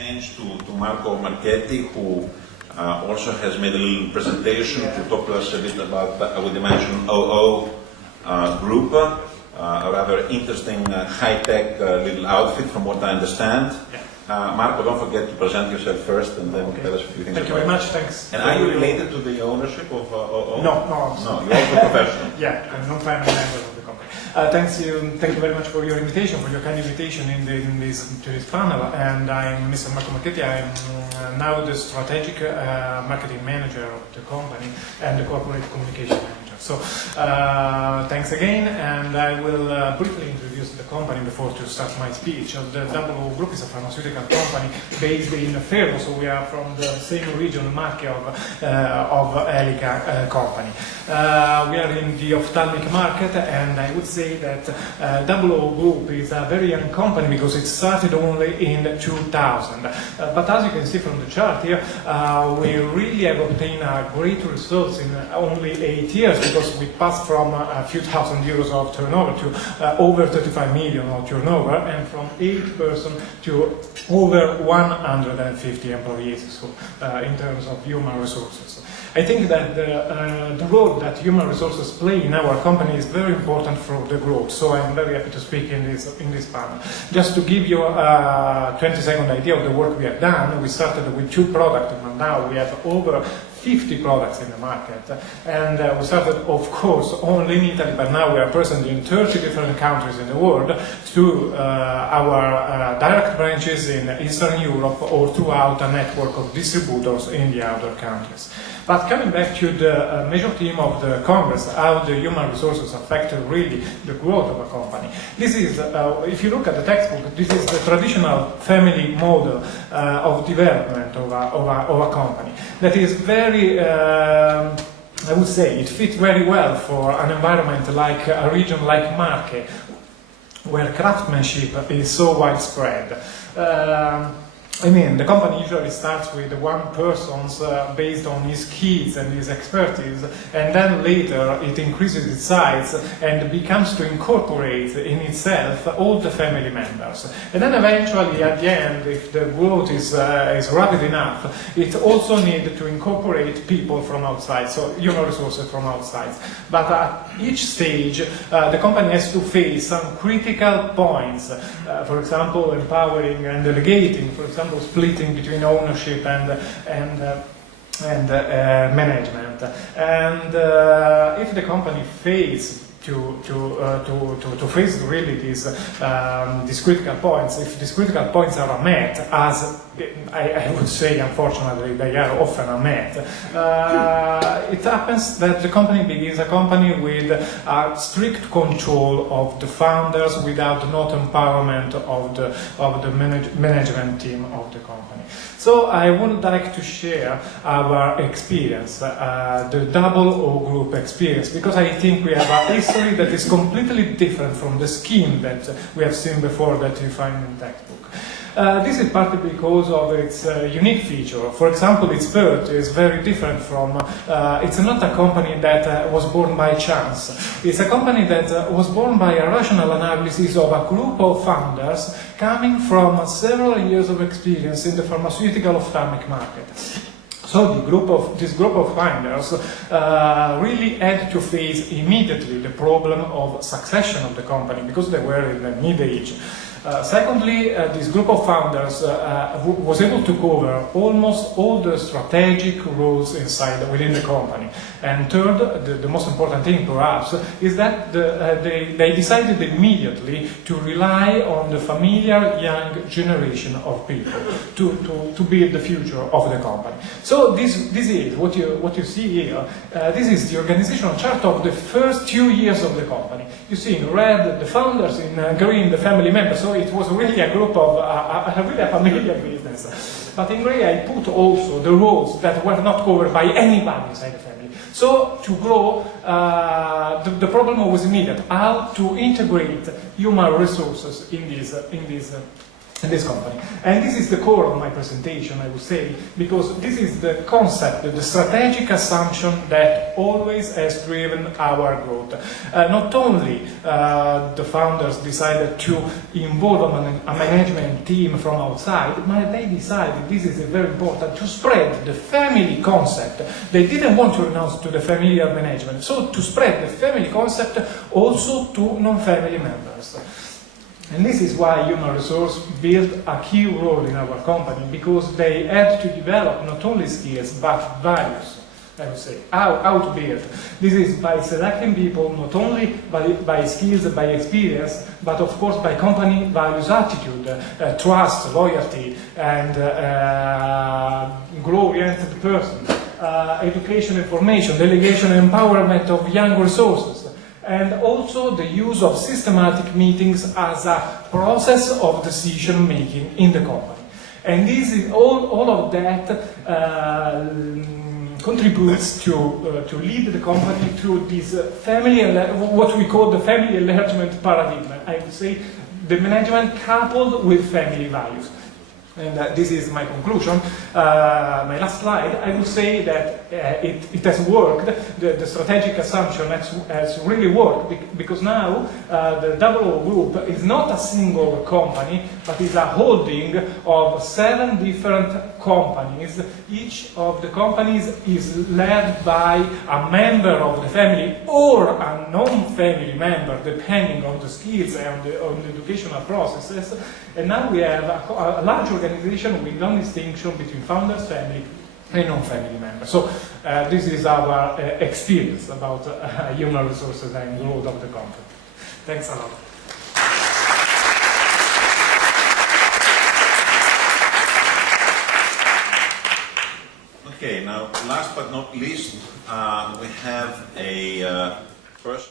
change to Marco Marchetti, who also has made a little presentation to talk to us a bit about our Dimension 00 group, a rather interesting high-tech little outfit from what I understand. Marco, don't forget to present yourself first and then tell us a few things. Thank you very much, thanks. And are you related to the ownership of OO? No. No, you're also professional. Yeah, I'm not family member of the company. Thank you very much for your invitation, for your kind invitation to this panel. And I'm Mr. Marco Marchetti. I'm now the strategic marketing manager of the company and the corporate communication manager. So thanks again, and I will briefly introduce the company before to start my speech. The OO Group is a pharmaceutical company based in Fermo, so we are from the same region, Marche, of Elica company. We are in the ophthalmic market, and I would say that OO Group is a very young company because it started only in 2000. But as you can see from the chart here, we really have obtained great results in only 8 years, because we passed from a few thousand euros of turnover to over 35 million of turnover, and from 8 persons to over 150 employees, so in terms of human resources. I think that the role that human resources play in our company is very important for the growth, so I'm very happy to speak in this panel. Just to give you a 20-second idea of the work we have done, we started with 2 products, and now we have over 50 products in the market, and we started, of course, only in Italy, but now we are present in 30 different countries in the world through our direct branches in Eastern Europe or throughout a network of distributors in the other countries. But coming back to the major theme of the Congress, how the human resources affect really the growth of a company. This is, if you look at the textbook, this is the traditional family model of development of a company. That is very, I would say, it fits very well for an environment like a region like Marche, where craftsmanship is so widespread. I mean, the company usually starts with one person based on his skills and his expertise, and then later it increases its size and becomes to incorporate in itself all the family members. And then eventually, at the end, if the growth is rapid enough, it also needs to incorporate people from outside, so human resources from outside. But at each stage, the company has to face some critical points, for example, empowering and delegating, for example, splitting between ownership and management. And if the company fails to face really these critical points, if these critical points are met, as I would say, unfortunately, they are often met, it happens that the company begins a company with a strict control of the founders without not empowerment of the management team of the company. So I would like to share our experience, the OO Group experience, because I think we have a history that is completely different from the scheme that we have seen before that you find in the textbook. This is partly because of its unique feature. For example, its birth is very different from, it's not a company that was born by chance. It's a company that was born by a rational analysis of a group of founders coming from several years of experience in the pharmaceutical ophthalmic market. So this group of founders really had to face immediately the problem of succession of the company, because they were in the mid-age. Secondly, this group of founders was able to cover almost all the strategic roles within the company. And third, the most important thing perhaps, is that they decided immediately to rely on the familiar young generation of people to build the future of the company. So this is what you see here. This is the organizational chart of the first 2 years of the company. You see in red the founders, in green the family members. So it was really a group of really a familiar business. But in gray I put also the roles that were not covered by anybody inside the family. So to grow, the problem was immediate: how to integrate human resources in this in this company. And this is the core of my presentation, I would say, because this is the concept, the strategic assumption that always has driven our growth. Not only the founders decided to involve a management team from outside, but they decided, this is very important, to spread the family concept. They didn't want to renounce to the familiar management, so to spread the family concept also to non-family members. And this is why human resource built a key role in our company, because they had to develop not only skills but values, I would say, how to build. This is by selecting people not only by skills, by experience, but of course by company values, attitude, trust, loyalty, and goal-oriented person, education, information, delegation, and empowerment of young resources. And also the use of systematic meetings as a process of decision making in the company. And this is all of that contributes to lead the company through this family, what we call the family enlargement paradigm. I would say the management coupled with family values. And this is my conclusion. My last slide, I would say that it has worked. The strategic assumption has really worked, because now the WO Group is not a single company, but is a holding of 7 different companies. Each of the companies is led by a member of the family or a non-family member, depending on the skills and on the educational processes. And now we have a large organization with no distinction between founders, family, and non-family members. So this is our experience about human resources and growth of the company. Thanks a lot. Okay, now last but not least, we have a person